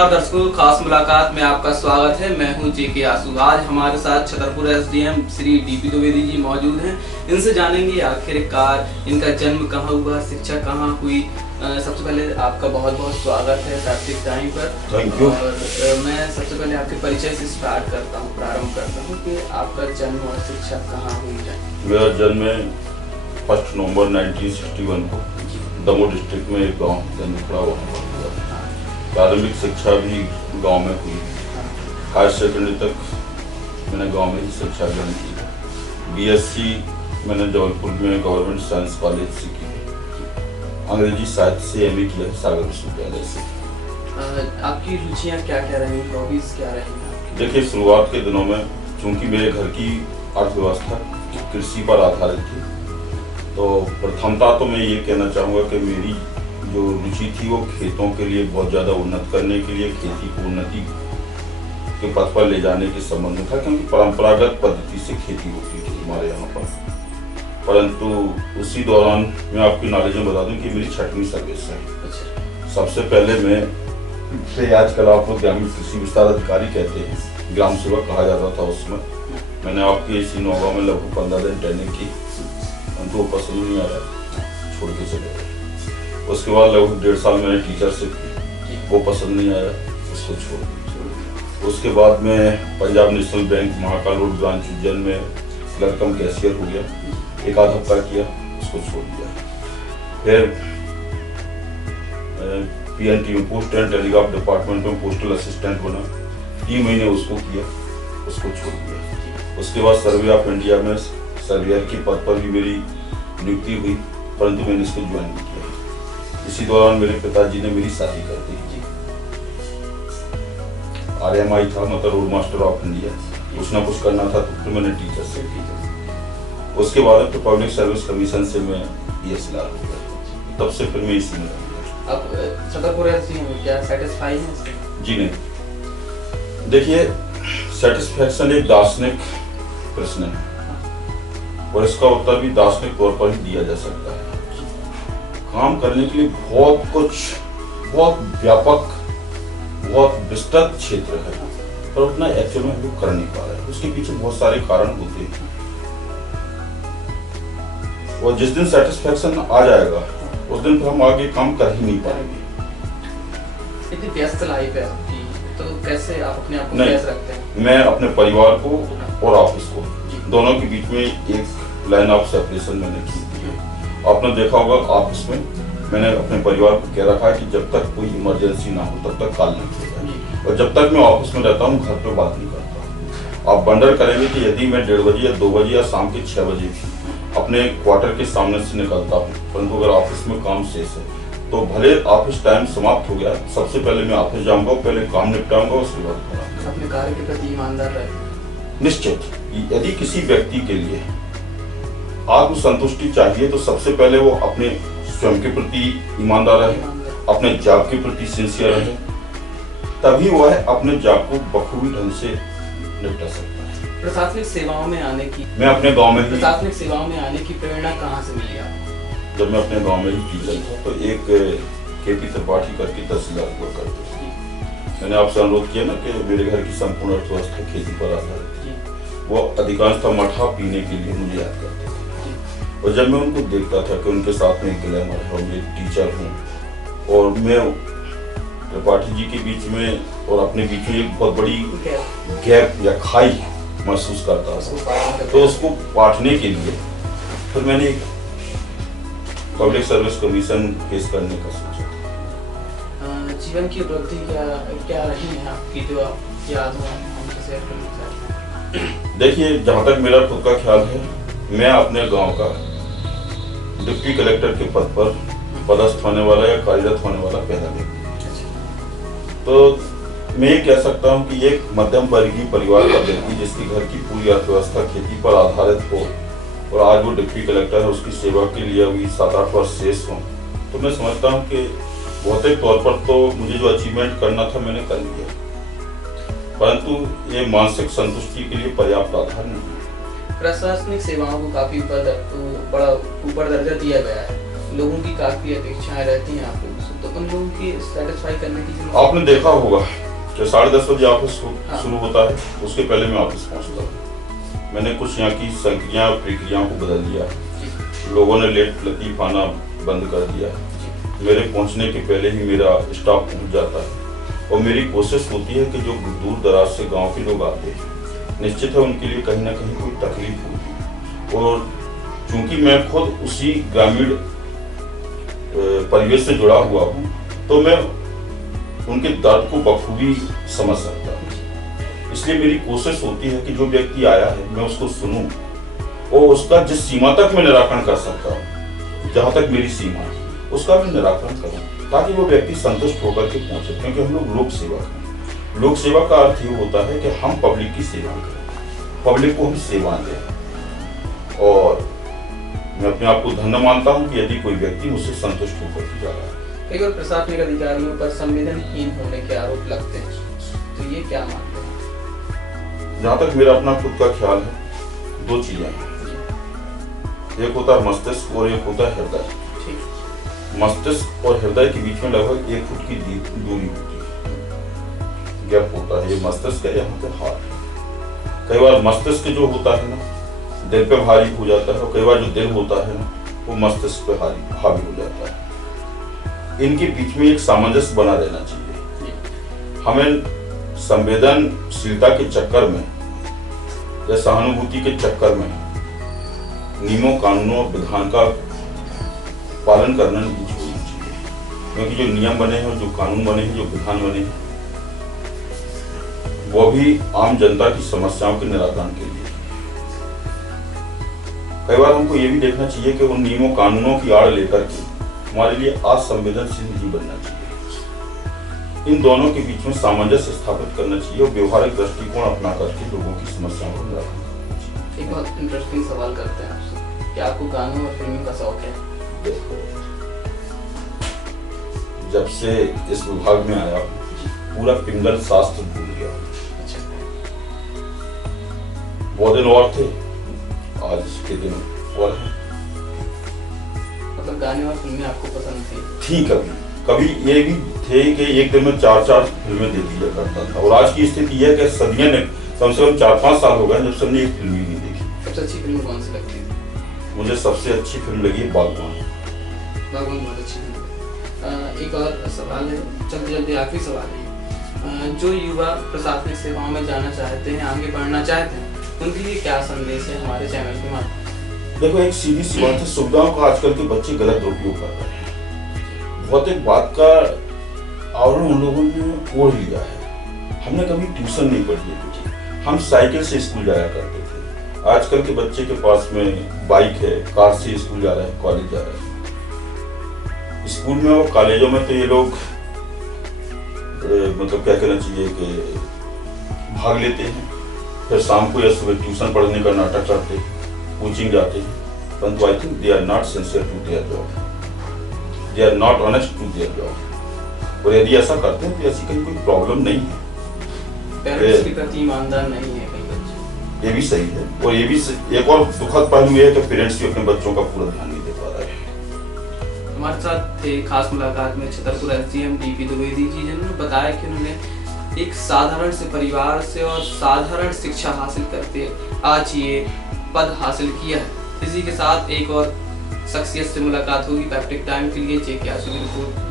नमस्कार दर्शकों, खास मुलाकात में आपका स्वागत है। मैं हूं जेके आसू। आज हमारे साथ छतरपुर एसडीएम श्री डीपी द्विवेदी जी मौजूद हैं। इनसे जानेंगे आखिरकार इनका जन्म कहाँ हुआ, शिक्षा कहाँ हुई। सबसे पहले आपका बहुत बहुत स्वागत है कार्तिक टाइम पर। Thank you. और मैं सबसे पहले आपके परिचय से प्रारंभ करता हूँ कि आपका जन्म और शिक्षा कहाँ हुई है। मेरा जन्म 1 नवंबर 1961 को दमोह डिस्ट्रिक्ट में एक गाँव जन्मपुरा वहाँ पर हुआ। प्रारंभिक शिक्षा भी गांव में हुई। हायर सेकेंडरी तक मैंने गांव में ही शिक्षा ग्रहण की। बीएससी मैंने जबलपुर में गवर्नमेंट साइंस कॉलेज से की। अंग्रेजी साहित्य से एमए किया है सागर विश्वविद्यालय से। आपकी रुचियाँ क्या क्या रही, हॉबीज क्या रही? देखिए, शुरुआत के दिनों में चूंकि मेरे घर की अर्थव्यवस्था कृषि पर आधारित थी, तो प्रथमता तो मैं ये कहना चाहूँगा कि मेरी जो रुचि थी वो खेतों के लिए बहुत ज़्यादा उन्नत करने के लिए, खेती को उन्नति के पथ पर ले जाने के संबंध में था, क्योंकि परंपरागत पद्धति से खेती होती थी हमारे यहाँ पर। परंतु उसी दौरान मैं आपकी नॉलेज में बता दूं कि मेरी 6वीं सर्विस है। सबसे पहले मैं आजकल आपको ग्रामीण कृषि विस्तार अधिकारी कहते हैं, ग्राम सेवक कहा जाता था उसमें। मैंने आपके इसी नौगांव में लगभग 15 दिन ट्रेनिंग की, परंतु वो पसंद नहीं आया, छोड़ के चले गए। उसके बाद लगभग 1.5 साल मैंने टीचरशिप की, वो पसंद नहीं आया, उसको छोड़ दिया। उसके बाद मैं Punjab national bank Mahakal road branch Ujjain में क्लर्क कम कैशियर हो गया, एक आध हफ्ता किया, उसको छोड़ दिया। फिर पीएनटी में पोस्ट एंड टेलीग्राफ डिपार्टमेंट में पोस्टल असिस्टेंट बना, 3 महीने उसको किया, उसको छोड़ दिया। उसके बाद सर्वे ऑफ इंडिया में सर्वेयर के पद पर भी मेरी नियुक्ति हुई, परंतु मैंने इसको ज्वाइन नहीं किया। इसी दौरान मेरे पिताजी ने मेरी शादी कर दी। RMI था, मतलब रोड मास्टर ऑफ इंडिया, कुछ ना कुछ करना था, तो फिर मैंने टीचरशिप की। उसके बाद फिर पब्लिक सर्विस कमीशन से मैं PSLR हो गया, तब से फिर मैं इसी में रह गया। अब छतरपुर एसडीएम में क्या सेटिस्फाई हैं इससे? जी नहीं, देखिए, सेटिस्फैक्शन एक दार्शनिक प्रश्न है और इसका उत्तर भी दार्शनिक तौर पर ही दिया जा सकता है। काम करने के लिए बहुत कुछ, बहुत व्यापक, बहुत विस्तृत क्षेत्र है, पर उतना एक्चुअल में लोग कर नहीं पा रहे हैं। उसके पीछे बहुत सारे कारण होते हैं और जिस दिन सेटिस्फैक्शन आ जाएगा उस दिन फिर हम आगे काम कर ही नहीं पाएंगे। इतनी व्यस्त लाइफ है आपकी, तो कैसे आप अपने आप को व्यस्त रखते हैं? मैं अपने परिवार को और ऑफिस को दोनों के बीच में एक लाइन ऑफ सेपरेशन मैंने की। आपने देखा होगा ऑफिस में मैंने अपने परिवार को कह रखा है कि जब तक कोई इमरजेंसी ना हो तब तक कॉल नहीं किया, और जब तक मैं ऑफिस में रहता हूँ घर पे बात नहीं करता। आप वंडर करेंगे कि यदि मैं 1:30 बजे या 2 बजे या शाम के 6 बजे भी अपने क्वार्टर के सामने से निकलता हूँ, परंतु अगर ऑफिस में काम शेष है तो भले ऑफिस टाइम समाप्त हो गया, सबसे पहले मैं ऑफिस जाऊँगा, पहले काम निपटाऊंगा, उसके बाद करूँगा। अपने कार्य के प्रति ईमानदार रहे। निश्चित, यदि किसी व्यक्ति के लिए आत्मसंतुष्टि चाहिए तो सबसे पहले वो अपने स्वयं के प्रति ईमानदार रहे, अपने जॉब के प्रति सिंसियर रहे, तभी वह अपने जॉब को बखूबी ढंग से निपटा सकता है। प्रशासनिक सेवाओं में आने की, मैं अपने गांव में ही प्रशासनिक सेवाओं में आने की प्रेरणा कहाँ से मिली आपको? जब मैं अपने गांव में ही टीचर था तो एक KP त्रिपाठी करके तहसीलदार हुआ करते थे। मैंने आपसे अनुरोध किया ना कि मेरे घर की संपूर्ण अर्थव्यवस्था खेती पर आधारित थी। वो अधिकांशतः मठा पीने के लिए मुझे याद करते थे, और जब मैं उनको देखता था कि उनके साथ में एक ग्लैमर है, मैं टीचर हूँ और मैं त्रिपाठी जी के बीच में और अपने बीच में एक बहुत बड़ी गैप या खाई महसूस करता था, तो उसको पाटने के लिए फिर मैंने एक पब्लिक सर्विस कमीशन फेस करने का सोचा था। जीवन की उपलब्धि क्या रही है आपकी, जो आप याद हो हमसे शेयर करना चाहते हैं? देखिए, जहाँ तक मेरा खुद का ख्याल है, मैं अपने गांव का डिप्टी कलेक्टर के पद पर पदस्थ होने वाला या कार्यरत होने वाला पहला व्यक्ति। तो मैं ये कह सकता हूँ कि एक मध्यम वर्गीय परिवार का व्यक्ति जिसकी घर की पूरी अर्थव्यवस्था खेती पर आधारित हो और आज वो डिप्टी कलेक्टर है, उसकी सेवा के लिए अभी 7-8 वर्ष शेष हों, तो मैं समझता हूँ कि भौतिक तौर पर तो मुझे जो अचीवमेंट करना था मैंने कर लिया, परंतु ये मानसिक संतुष्टि के लिए पर्याप्त आधार नहीं है। प्रशासनिक सेवाओं को काफी बड़ा ऊपर दर्जा दिया गया है, लोगों की काफी अपेक्षाएं रहती हैं आप लोगों से, तो उन लोगों की सेटिस्फाई करने की जिम्मेदारी आपने देखा होगा कि 10:30 बजे ऑफिस हाँ। शुरू होता है, उसके पहले मैं ऑफिस पहुंचता हूँ। मैंने कुछ यहाँ की संक्रिया और प्रक्रियाओं को बदल दिया है। लोगों ने लेट लतीफ आना बंद कर दिया है। मेरे पहुंचने के पहले ही मेरा स्टाफ पहुंच जाता है और मेरी कोशिश होती है कि जो दूर दराज से गांव के लोग आते हैं, निश्चित है उनके लिए कहीं ना कहीं कोई तकलीफ होगी। और चूंकि मैं खुद उसी ग्रामीण परिवेश से जुड़ा हुआ हूँ, तो मैं उनके दर्द को बखूबी समझ सकता हूँ। इसलिए मेरी कोशिश होती है कि जो व्यक्ति आया है मैं उसको सुनूं और उसका जिस सीमा तक मैं निराकरण कर सकता हूँ, जहाँ तक मेरी सीमा है उसका मैं निराकरण करूँ, ताकि वो व्यक्ति संतुष्ट होकर के पहुंचे। क्योंकि हम लोग लोक सेवक हैं। लोक सेवा का अर्थ ये होता है कि हम पब्लिक की सेवा करें, पब्लिक को हम सेवा दें। और मैं अपने आप को धन्य मानता हूँ कि यदि कोई व्यक्ति मुझसे संतुष्ट होकर के जा रहा है। कई बार प्रशासनिक अधिकारियों पर संवेदनहीन होने के आरोप लगते हैं, तो ये क्या मानते हैं? जहाँ तक मेरा अपना खुद का ख्याल है, दो चीजें हैं। एक होता है मस्तिष्क और एक होता है हृदय। मस्तिष्क और हृदय के बीच में लगभग 1 फुट की दूरी होती है, गैप होता है। ये मस्तिष्क है, यहाँ पे हार्ट है। कई बार मस्तिष्क जो होता है ना, दिल पे भारी हो जाता है, और कई बार जो दिल होता है ना, वो मस्तिष्क पे हावी हो जाता है। इनके बीच में एक सामंजस्य बना रहना चाहिए। हमें संवेदनशीलता के चक्कर में या सहानुभूति के चक्कर में नियमों, कानूनों और विधान का पालन करना नहीं छोड़ना चाहिए। क्योंकि जो नियम बने हैं, जो कानून बने हैं, जो विधान बने हैं, वो भी आम जनता की समस्याओं के निराकरण के लिए। कई बार हमको ये भी देखना चाहिए कि उन नियमों, कानूनों की आड़ लेकर के हमारे लिए असंवेदनशील नहीं बनना चाहिए। इन दोनों के बीच में सामंजस्य स्थापित करना चाहिए और व्यवहारिक दृष्टिकोण अपना करके लोगों की समस्याओं को निराकरण करना चाहिए। एक बहुत इंटरेस्टिंग सवाल करते हैं आपसे कि आपको गानों और फिल्मों का शौक है? देखो, जब से इस विभाग में आया पूरा पिंगल शास्त्र भूल गया। वो दिन और थे, आज के दिन और हैं। मतलब गाने और फिल्में आपको पसंद थी? कभी ये भी थे कि एक दिन में 4-4 फिल्में दे दिया करता था। और आज की स्थिति यह है कि सदियों ने, कम से कम 4-5 साल हो गए जब सबने एक फिल्म ही नहीं देखी। सबसे अच्छी फिल्म कौन सी लगती है? मुझे सबसे अच्छी फिल्म लगी बागवान। बागवान बहुत अच्छी फिल्म। एक और सवाल है, चलते चलते आखिरी सवाल है। जो युवा प्रशासनिक सेवाओं में जाना चाहते हैं, आगे बढ़ना चाहते हैं, उनके लिए क्या संदेश है हमारे चैनल के माध्यम? देखो, एक सीधी सी बात है, सुविधाओं का आजकल के बच्चे गलत उपयोग कर रहे हैं। बहुत एक बात का आवरण उन लोगों ने ओढ़ लिया है। हमने कभी ट्यूशन नहीं पढ़ी है, हम साइकिल से स्कूल जाया करते थे। आजकल के बच्चे के पास में बाइक है, कार से स्कूल जा रहा है, कॉलेज जा रहा है। स्कूल में और कॉलेजों में तो ये लोग मतलब क्या कहना चाहिए कि भाग लेते हैं, फिर शाम को या सुबह ट्यूशन पढ़ने का नाटक करते हैं, कोचिंग जाते हैं, परंतु I think they are not sincere to their job, they are not honest to their job. और यदि ऐसा करते हैं तो ऐसी कहीं कोई प्रॉब्लम नहीं है। पेरेंट्स के प्रति ईमानदार नहीं है कई बच्चे। ये भी सही है। और ये भी एक और दुखद पहलू ये है कि पेरेंट्स भी अपने बच्चों का पूरा ध्यान नहीं दे पा रहे हैं। हमारे साथ थे खास मुलाकात में छतरपुर एसडीएम डीपी द्विवेदी जी, जिन्होंने बताया कि उन्होंने एक साधारण से परिवार से और साधारण शिक्षा हासिल करते आज ये पद हासिल किया है। इसी के साथ एक और शख्सियत से मुलाकात होगी। पैप्टिक टाइम के लिए JK आशु की रिपोर्ट।